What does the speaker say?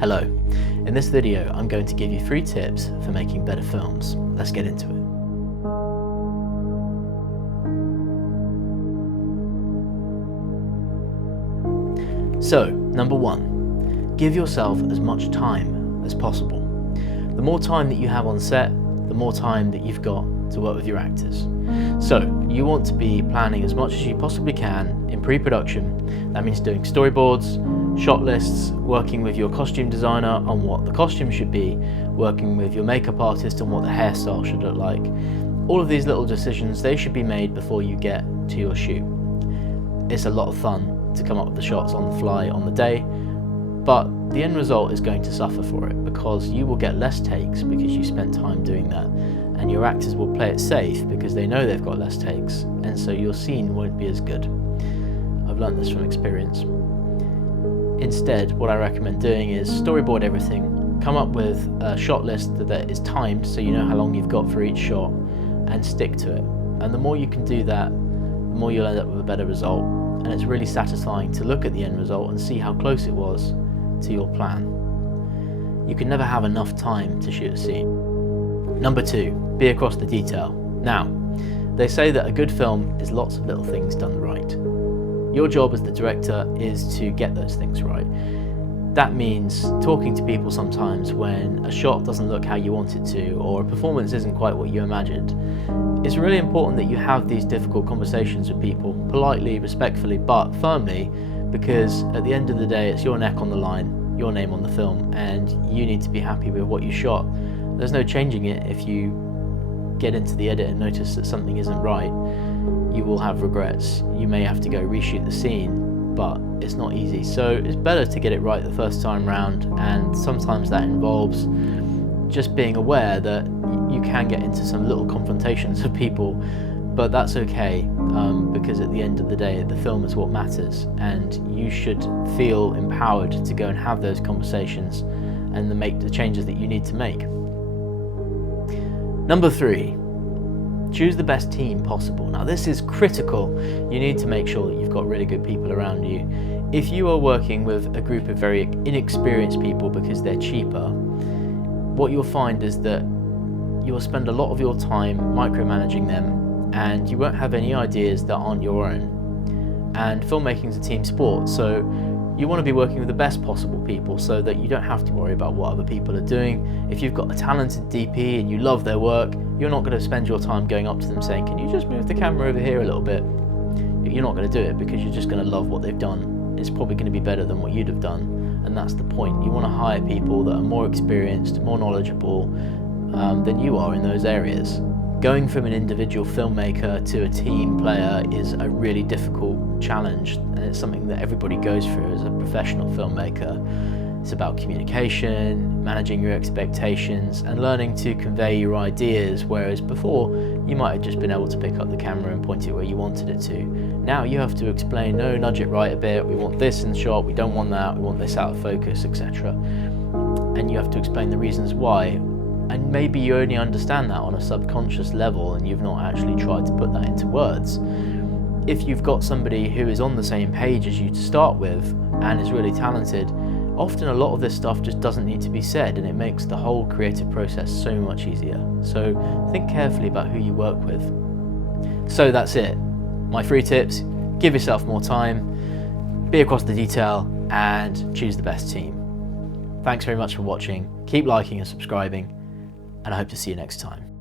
Hello. In this video, I'm going to give you 3 tips for making better films. Let's get into it. So, number 1, give yourself as much time as possible. The more time that you have on set, the more time that you've got to work with your actors. So, you want to be planning as much as you possibly can in pre-production. That means doing storyboards, shot lists, working with your costume designer on what the costume should be, working with your makeup artist on what the hairstyle should look like. All of these little decisions, they should be made before you get to your shoot. It's a lot of fun to come up with the shots on the fly on the day, but the end result is going to suffer for it because you will get less takes because you spent time doing that, and your actors will play it safe because they know they've got less takes, and so your scene won't be as good. I've learned this from experience. Instead, what I recommend doing is storyboard everything, come up with a shot list that is timed so you know how long you've got for each shot, and stick to it. And the more you can do that, the more you'll end up with a better result, and it's really satisfying to look at the end result and see how close it was to your plan. You can never have enough time to shoot a scene. Number 2, be across the detail. Now, they say that a good film is lots of little things done right. Your job as the director is to get those things right. That means talking to people sometimes when a shot doesn't look how you want it to, or a performance isn't quite what you imagined. It's really important that you have these difficult conversations with people, politely, respectfully, but firmly, because at the end of the day, it's your neck on the line, your name on the film, and you need to be happy with what you shot. There's no changing it. If you get into the edit and notice that something isn't right, you will have regrets. You may have to go reshoot the scene, but it's not easy. So it's better to get it right the first time round, and sometimes that involves just being aware that you can get into some little confrontations with people, but that's okay, because at the end of the day, the film is what matters, and you should feel empowered to go and have those conversations and make the changes that you need to make. Number 3, choose the best team possible. Now, this is critical. You need to make sure that you've got really good people around you. If you are working with a group of very inexperienced people because they're cheaper, what you'll find is that you'll spend a lot of your time micromanaging them, and you won't have any ideas that aren't your own. And filmmaking is a team sport, so you want to be working with the best possible people so that you don't have to worry about what other people are doing. If you've got a talented DP and you love their work, you're not going to spend your time going up to them saying, "Can you just move the camera over here a little bit?" You're not going to do it because you're just going to love what they've done. It's probably going to be better than what you'd have done, and that's the point. You want to hire people that are more experienced, more knowledgeable than you are in those areas. Going from an individual filmmaker to a team player is a really difficult challenge, and it's something that everybody goes through as a professional filmmaker. It's about communication, managing your expectations, and learning to convey your ideas, whereas before you might have just been able to pick up the camera and point it where you wanted it to. Now you have to explain, no, nudge it right a bit, we want this in the shot, we don't want that, we want this out of focus, etc. And you have to explain the reasons why. And maybe you only understand that on a subconscious level and you've not actually tried to put that into words. If you've got somebody who is on the same page as you to start with and is really talented, often a lot of this stuff just doesn't need to be said, and it makes the whole creative process so much easier. So think carefully about who you work with. So that's it. My 3 tips: give yourself more time, be across the detail, and choose the best team. Thanks very much for watching. Keep liking and subscribing, and I hope to see you next time.